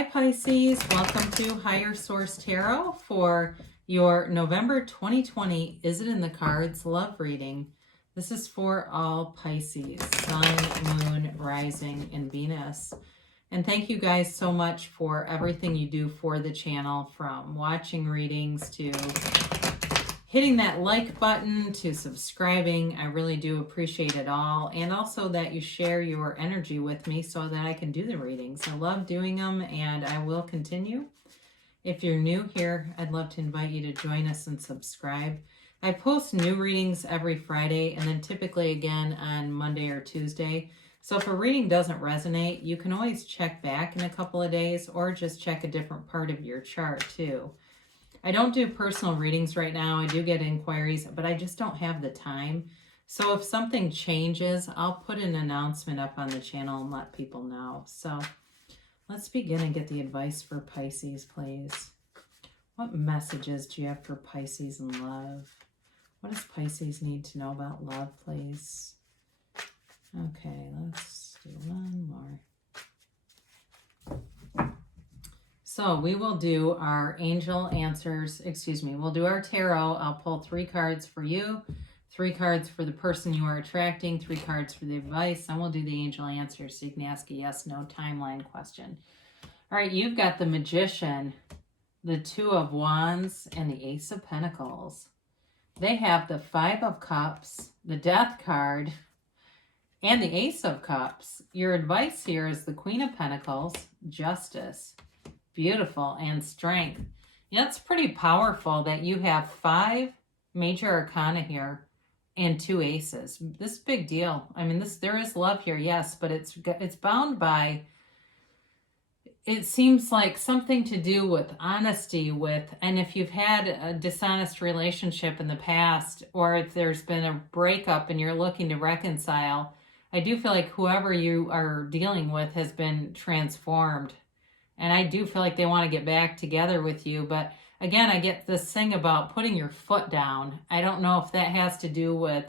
Hi Pisces, welcome to Higher Source Tarot for your November 2020 Is It in the Cards love reading. This is for all Pisces, Sun, Moon, Rising, and Venus. And thank you guys so much for everything you do for the channel, from watching readings to hitting that like button to subscribing. I really do appreciate it all. And also that you share your energy with me so that I can do the readings. I love doing them and I will continue. If you're new here, I'd love to invite you to join us and subscribe. I post new readings every Friday and then typically again on Monday or Tuesday. So if a reading doesn't resonate, you can always check back in a couple of days or just check a different part of your chart too. I don't do personal readings right now. I do get inquiries, but I just don't have the time. So if something changes, I'll put an announcement up on the channel and let people know. So let's begin and get the advice for Pisces, please. What messages do you have for Pisces in love? What does Pisces need to know about love, please? Okay, let's do one more. So we will do our angel answers, we'll do our tarot. I'll pull 3 cards for you, 3 cards for the person you are attracting, 3 cards for the advice, and we'll do the angel answers so you can ask a yes, no timeline question. All right, you've got the Magician, the 2 of Wands, and the Ace of Pentacles. They have the 5 of Cups, the Death card, and the Ace of Cups. Your advice here is the Queen of Pentacles, Justice, beautiful, and Strength. Yeah, it's pretty powerful that you have 5 major arcana here and 2 aces. This is a big deal. I mean, there is love here, yes, but it's bound by, it seems like something to do with honesty and if you've had a dishonest relationship in the past, or if there's been a breakup and you're looking to reconcile, I do feel like whoever you are dealing with has been transformed. And I do feel like they want to get back together with you. But again, I get this thing about putting your foot down. I don't know if that has to do with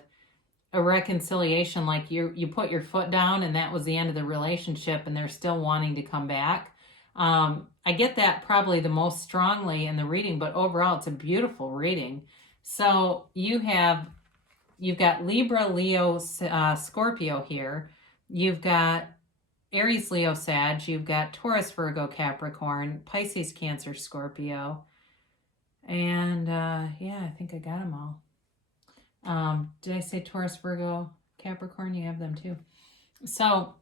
a reconciliation, like you put your foot down and that was the end of the relationship and they're still wanting to come back. I get that probably the most strongly in the reading, but overall it's a beautiful reading. So you've got Libra, Leo, Scorpio here. You've got Aries, Leo, Sag. You've got Taurus, Virgo, Capricorn, Pisces, Cancer, Scorpio. And yeah, I think I got them all. Did I say Taurus, Virgo, Capricorn? You have them too. So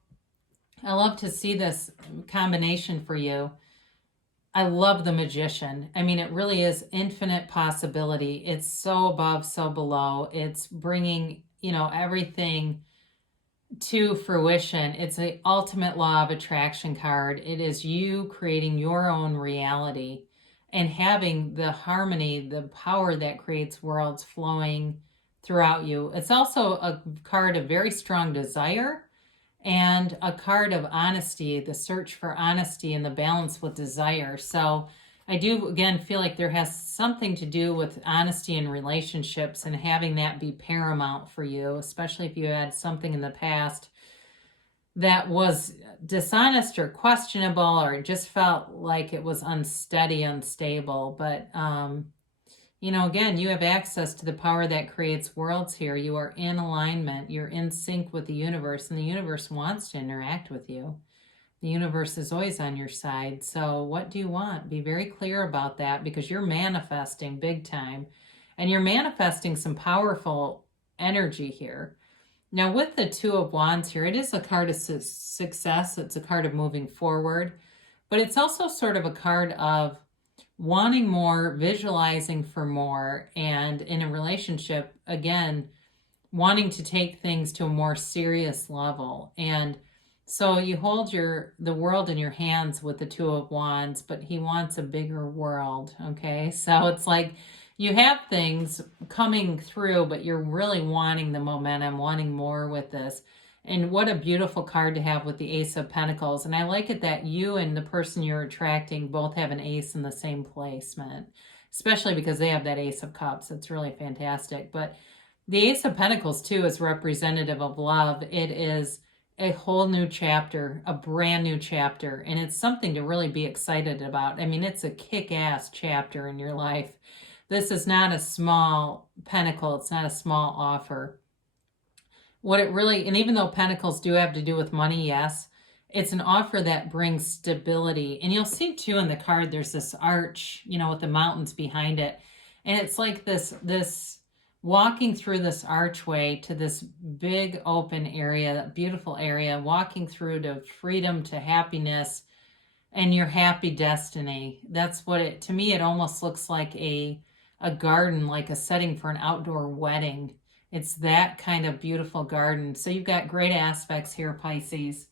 I love to see this combination for you. I love the Magician. I mean, it really is infinite possibility. It's so above, so below. It's bringing, everything to fruition. It's the ultimate law of attraction card. It is you creating your own reality and having the harmony, the power that creates worlds flowing throughout you. It's also a card of very strong desire and a card of honesty, the search for honesty and the balance with desire. So I do, again, feel like there has something to do with honesty in relationships and having that be paramount for you, especially if you had something in the past that was dishonest or questionable, or it just felt like it was unsteady, unstable. But, again, you have access to the power that creates worlds here. You are in alignment. You're in sync with the universe, and the universe wants to interact with you. The universe is always on your side. So what do you want? Be very clear about that, because you're manifesting big time and you're manifesting some powerful energy here. Now with the 2 of Wands here, it is a card of success. It's a card of moving forward, but it's also sort of a card of wanting more, visualizing for more, and in a relationship, again, wanting to take things to a more serious level. And so you hold the world in your hands with the 2 of Wands, but he wants a bigger world, okay? So it's like you have things coming through, but you're really wanting the momentum, wanting more with this. And what a beautiful card to have with the Ace of Pentacles. And I like it that you and the person you're attracting both have an ace in the same placement, especially because they have that Ace of Cups. It's really fantastic. But the Ace of Pentacles, too, is representative of love. It is a whole new chapter, a brand new chapter, and it's something to really be excited about. I mean, it's a kick-ass chapter in your life. This is not a small pentacle. It's not a small offer. What it really, and even though pentacles do have to do with money, yes, it's an offer that brings stability. And you'll see too in the card, there's this arch, with the mountains behind it. And it's like this walking through this archway to this big open area, beautiful area, walking through to freedom, to happiness, and your happy destiny. That's what it, to me, it almost looks like a garden, like a setting for an outdoor wedding. It's that kind of beautiful garden. So you've got great aspects here, Pisces.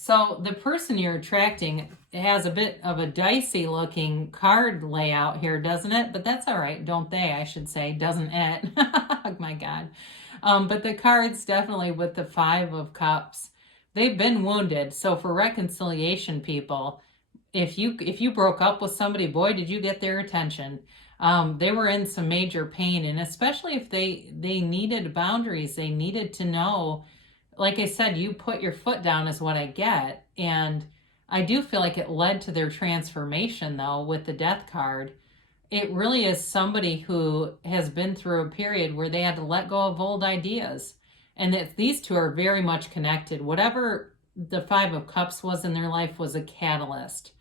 So the person you're attracting has a bit of a dicey looking card layout here, doesn't it? But that's all right. Don't they, I should say. Doesn't it? Oh my God. But the cards definitely with the 5 of Cups, they've been wounded. So for reconciliation, people, if you broke up with somebody, boy, did you get their attention. They were in some major pain, and especially if they needed boundaries, they needed to know, like I said, you put your foot down is what I get. And I do feel like it led to their transformation, though, with the Death card. It really is somebody who has been through a period where they had to let go of old ideas. And that these two are very much connected. Whatever the 5 of Cups was in their life was a catalyst.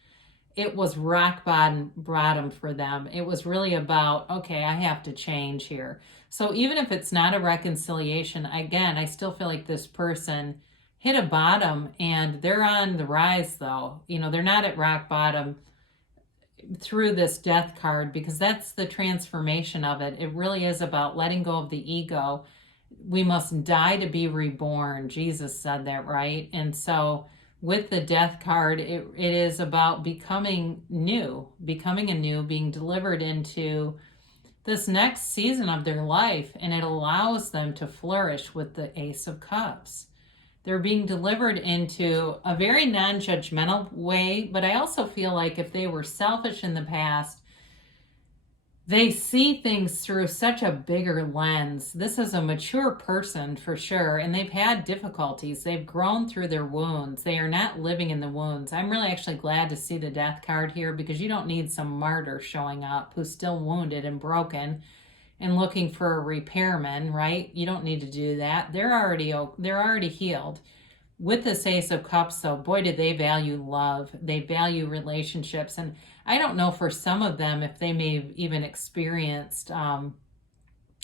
It was rock bottom for them. It was really about, okay, I have to change here. So even if it's not a reconciliation, again, I still feel like this person hit a bottom and they're on the rise, though. They're not at rock bottom through this Death card, because that's the transformation of it. It really is about letting go of the ego. We must die to be reborn. Jesus said that, right? And so with the Death card, it is about becoming anew, being delivered into this next season of their life, and it allows them to flourish with the Ace of Cups. They're being delivered into a very non-judgmental way, but I also feel like if they were selfish in the past, they see things through such a bigger lens. This is a mature person for sure, and they've had difficulties. They've grown through their wounds. They are not living in the wounds. I'm really actually glad to see the Death card here, because you don't need some martyr showing up who's still wounded and broken and looking for a repairman, right? You don't need to do that. They're already healed. With this Ace of Cups, though, boy, do they value love. They value relationships. And I don't know for some of them if they may have even experienced an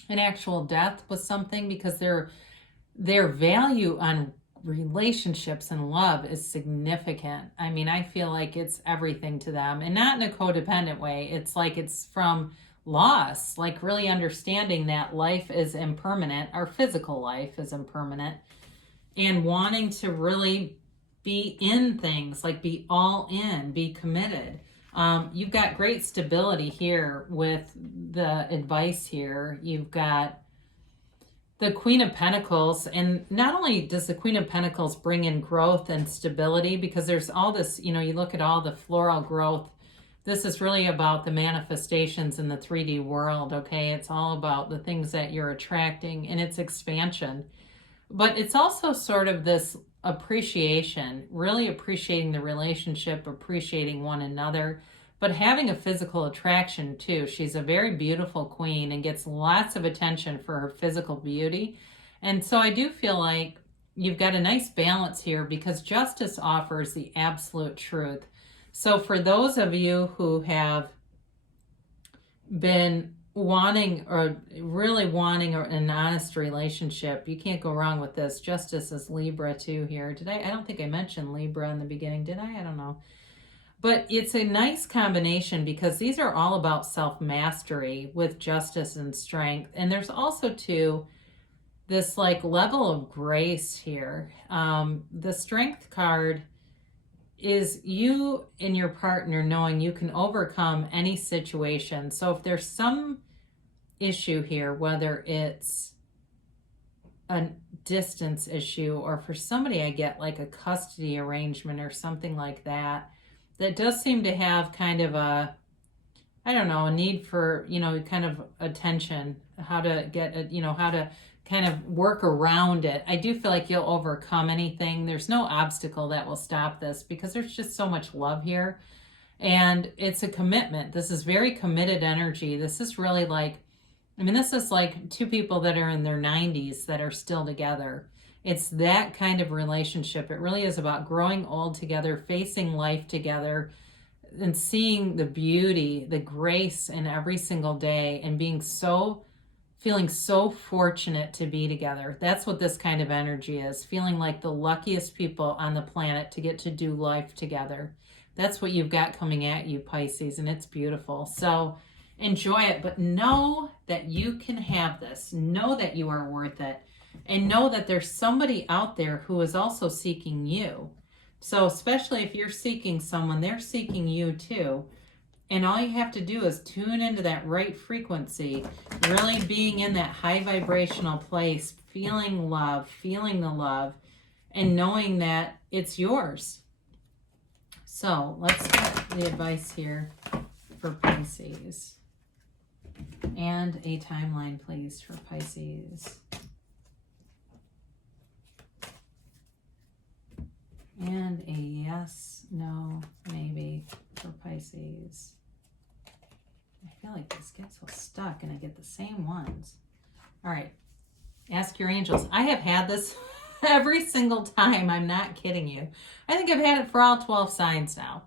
actual death with something, because their value on relationships and love is significant. I mean, I feel like it's everything to them, and not in a codependent way. It's like it's from loss, like really understanding that life is impermanent. Our physical life is impermanent, and wanting to really be in things, like be all in, be committed. You've got great stability here with the advice here. You've got the Queen of Pentacles, and not only does the Queen of Pentacles bring in growth and stability, because there's all this, you look at all the floral growth. This is really about the manifestations in the 3D world, okay? It's all about the things that you're attracting and its expansion. But it's also sort of this appreciation, really appreciating the relationship, appreciating one another, but having a physical attraction too. She's a very beautiful queen and gets lots of attention for her physical beauty. And so I do feel like you've got a nice balance here, because justice offers the absolute truth. So for those of you who have been wanting an honest relationship, you can't go wrong with this. Justice is Libra too here. I don't think I mentioned Libra in the beginning, did I? I don't know. But it's a nice combination, because these are all about self-mastery with justice and strength. And there's also too this like level of grace here. The Strength card is you and your partner knowing you can overcome any situation. So if there's some issue here, whether it's a distance issue, or for somebody I get like a custody arrangement or something like that, that does seem to have kind of a, I don't know, a need for, kind of attention, how to get, how to kind of work around it. I do feel like you'll overcome anything. There's no obstacle that will stop this because there's just so much love here. And it's a commitment. This is very committed energy. This is really like, I mean, this is like two people that are in their 90s that are still together. It's that kind of relationship. It really is about growing old together, facing life together, and seeing the beauty, the grace in every single day, and feeling so fortunate to be together. That's what this kind of energy is, feeling like the luckiest people on the planet to get to do life together. That's what you've got coming at you, Pisces, and it's beautiful. So enjoy it, but know that you can have this. Know that you are worth it, and know that there's somebody out there who is also seeking you. So especially if you're seeking someone, they're seeking you too. And all you have to do is tune into that right frequency, really being in that high vibrational place, feeling love, feeling the love, and knowing that it's yours. So let's get the advice here for Pisces. And a timeline, please, for Pisces. And a yes, no, maybe for Pisces. I feel like this gets so stuck and I get the same ones. All right. Ask your angels. I have had this every single time. I'm not kidding you. I think I've had it for all 12 signs now.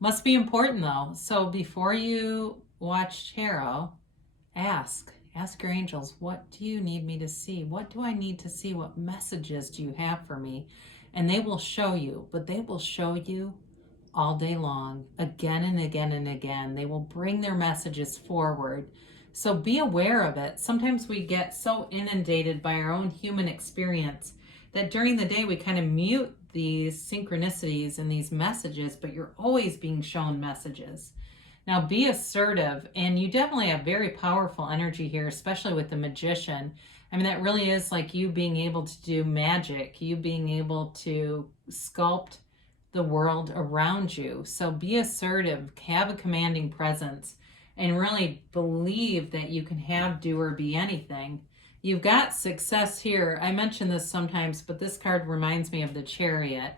Must be important though. So before you watch tarot, ask your angels, what do you need me to see? What do I need to see? What messages do you have for me? And they will show you, but they will show you all day long, again and again and again. They will bring their messages forward. So be aware of it. Sometimes we get so inundated by our own human experience that during the day we kind of mute these synchronicities and these messages, but you're always being shown messages. Now be assertive, and you definitely have very powerful energy here, especially with the Magician. I mean, that really is like you being able to do magic, you being able to sculpt the world around you. So be assertive, have a commanding presence, and really believe that you can have, do, or be anything. You've got success here. I mention this sometimes, but this card reminds me of the Chariot.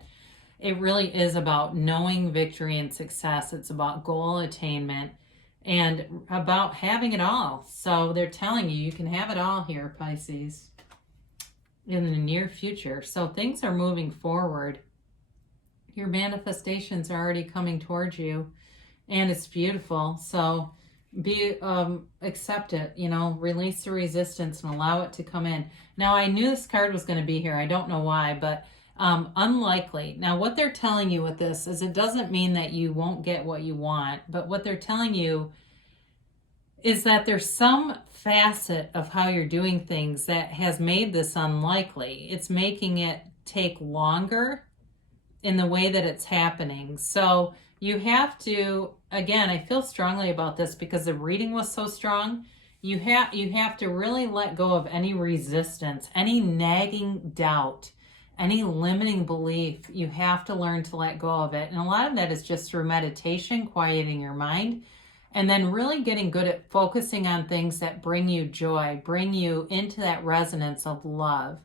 It really is about knowing victory and success. It's about goal attainment and about having it all. So they're telling you can have it all here, Pisces, in the near future. So things are moving forward. Your manifestations are already coming towards you, and it's beautiful. So accept it, release the resistance and allow it to come in. Now, I knew this card was going to be here. I don't know why, but unlikely. Now, what they're telling you with this is it doesn't mean that you won't get what you want, but what they're telling you is that there's some facet of how you're doing things that has made this unlikely. It's making it take longer in the way that it's happening. So you have to, again, I feel strongly about this because the reading was so strong. You have to really let go of any resistance, any nagging doubt, any limiting belief. You have to learn to let go of it. And a lot of that is just through meditation, quieting your mind, and then really getting good at focusing on things that bring you joy, bring you into that resonance of love,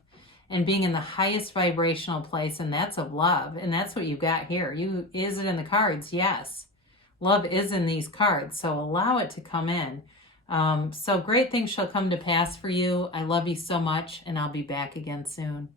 and being in the highest vibrational place, and that's of love. And that's what you got here. Is it in the cards? Yes. Love is in these cards, so allow it to come in. So great things shall come to pass for you. I love you so much, and I'll be back again soon.